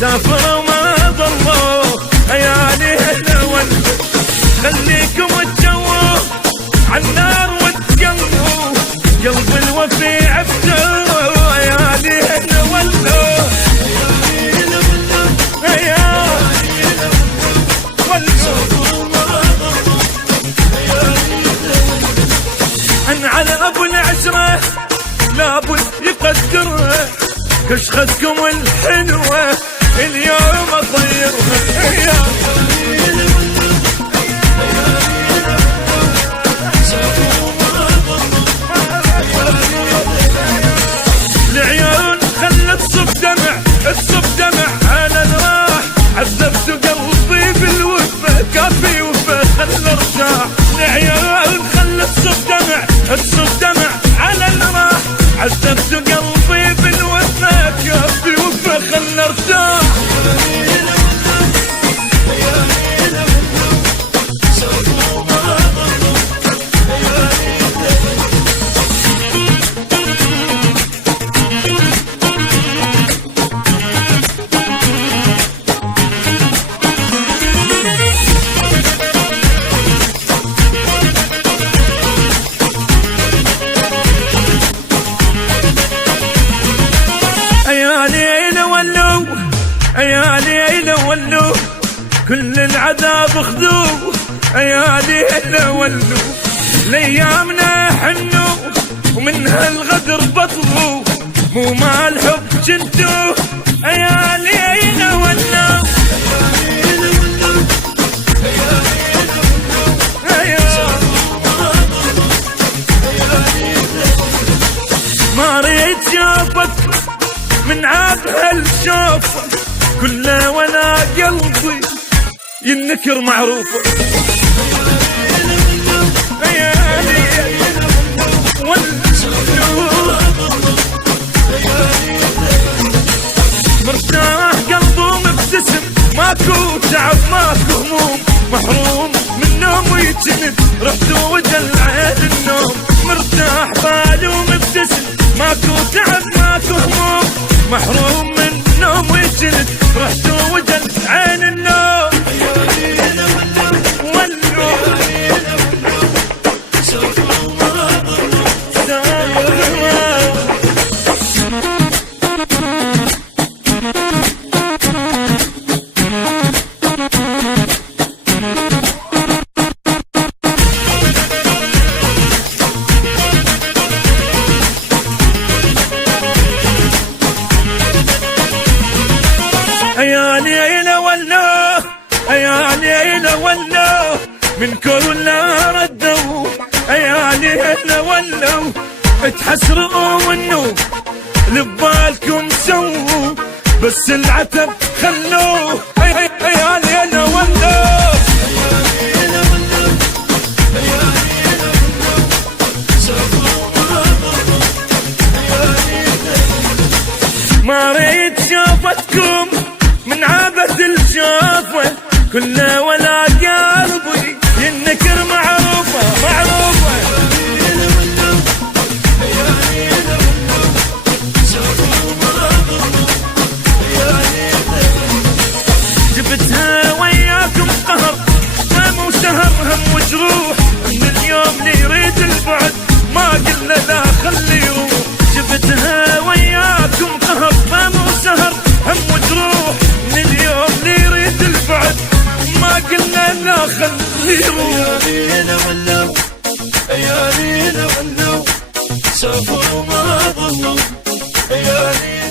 سافروا ما ضلوا عيالي هلا ولوا، خليكم تجووا عالنار وتقلوا، قلب الوفي عبدوا عيالي هلا ولوا، أن على أبو العشرة لابد يقدرها، كشختكم الحلوة اليوم أطيرها. العيون خلت تصب دمع، تصب دمع على الراح، عذبت قلبي بالوفا كافي وفا خل ارتاح. العيون خلت تصب دمع، تصب دمع على الراح، عذبت قلبي بالوفا كافي وفا خل ارتاح. عيالي ولوا كل العذاب خذوه، عيالي ولوا لأيامنا حنوا ومن هالغدر بطلوا، مو مع الحب جنتوا عيالي ولوا. ما ريت شافك من عاد هالشوفه كله ولا قلبي ينكر معروفه. مرتاح قلبه مبتسم، ماكو تعب ماكو هموم، محروم من نوم ويجند رحت وجل عين النوم. مرتاح باله مبتسم، ماكو تعب ماكو هموم، محروم من نوم ويجند رحت وجل عين النوم. عيالي ولوا، عيالي ولوا من كل ردوا، عيالي ولوا تحسروا منه لبالكم سووا، بس العتب خلوه. عيالي ولوا ما ريت شافتكم من عابة الشافة كله ولا قلبي ينكر معروفة معروفة. جبتها وياكم قهر ما مو شهر هم وجروح، من اليوم اللي يريد البعد ما قلنا لا خلي يروح. جبتها وياكم قهر ما مو شهر هم وجروح، من اليوم اللي يريد البعد ما قلنا لا خلي يروح. عيالي ولوا، عيالي ولوا سافروا ما ضلوا، عيالي